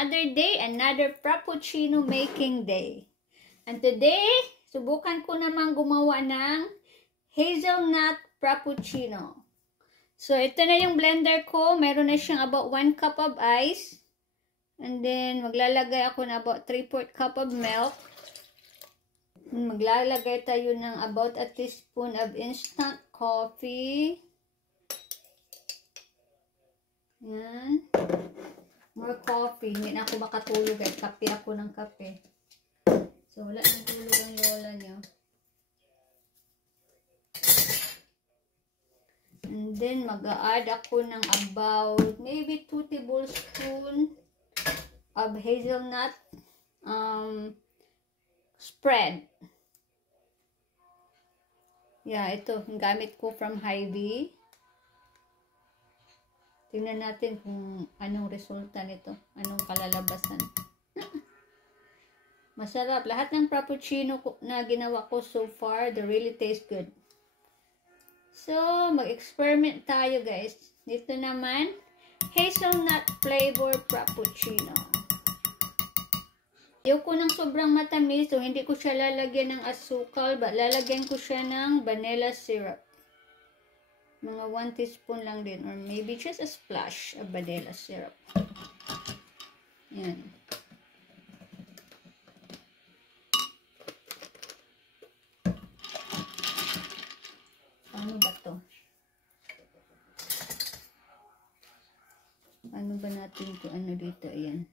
Another day, another frappuccino making day. And today, subukan ko naman gumawa ng hazelnut frappuccino. So, ito na yung blender ko. Meron na siyang about 1 cup of ice. And then, maglalagay ako na about 3/4 cup of milk. Maglalagay tayo ng about a teaspoon of instant coffee. Yan. More coffee. Hindi na ako makatulog. Kape ako ng kape. So, wala nang tulog ang lola niyo. And then, mag-a-add ako ng about maybe 2 tablespoons of hazelnut spread. Yeah, ito. Yung gamit ko from Hy-Vee. Tingnan natin kung anong resulta nito. Anong kalalabasan. Masarap. Lahat ng frappuccino na ginawa ko so far, they really taste good. So, mag-experiment tayo guys. Dito naman, hazelnut flavor frappuccino. Ayoko ng sobrang matamis, so hindi ko siya lalagyan ng asukal, but lalagyan ko siya ng vanilla syrup. Mga 1 teaspoon lang din, or maybe just a splash of vanilla syrup. Yan. Ano ba to? Ano ba natin ito? Ano dito? Ayan.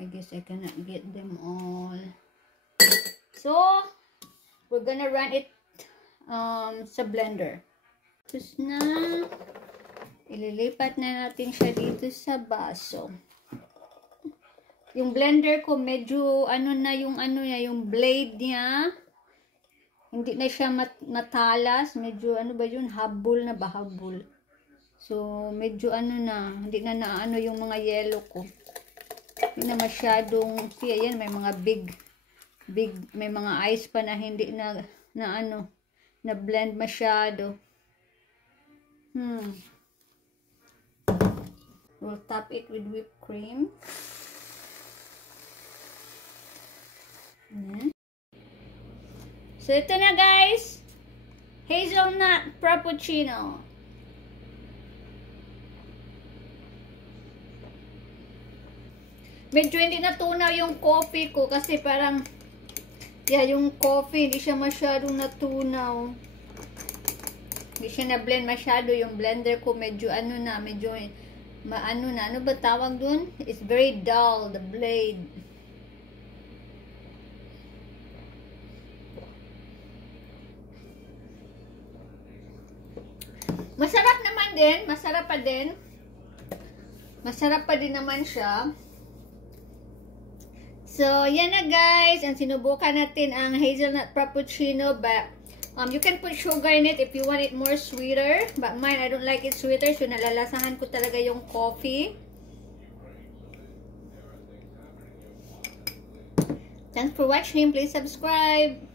I guess I cannot get them all. So, we're gonna run it sa blender. Tapos na, ililipat na natin siya dito sa baso. Yung blender ko medyo ano na yung yung blade niya. Hindi na siya matalas, medyo ano ba yun, habol na ba, habol. So, medyo ano na, hindi na naano yung mga yellow ko. Hindi na masyadong, siya yan, may mga big, may mga ice pa na hindi na blend masyado. We'll top it with whipped cream. So, ito na guys, hazelnut frappuccino. Medyo hindi natunaw yung coffee ko kasi parang, yeah, yung coffee, hindi siya masyadong natunaw. Hindi siya na-blend masyado. Yung blender ko medyo ano na, medyo maano na. Ano ba tawag dun? It's very dull, the blade. Masarap naman din. Masarap pa din. Masarap pa din naman siya. So, yan na guys. Ang sinubukan natin ang hazelnut frappuccino. But, you can put sugar in it if you want it more sweeter. But mine, I don't like it sweeter. So, nalalasahan ko talaga yung coffee. Thanks for watching. Please subscribe.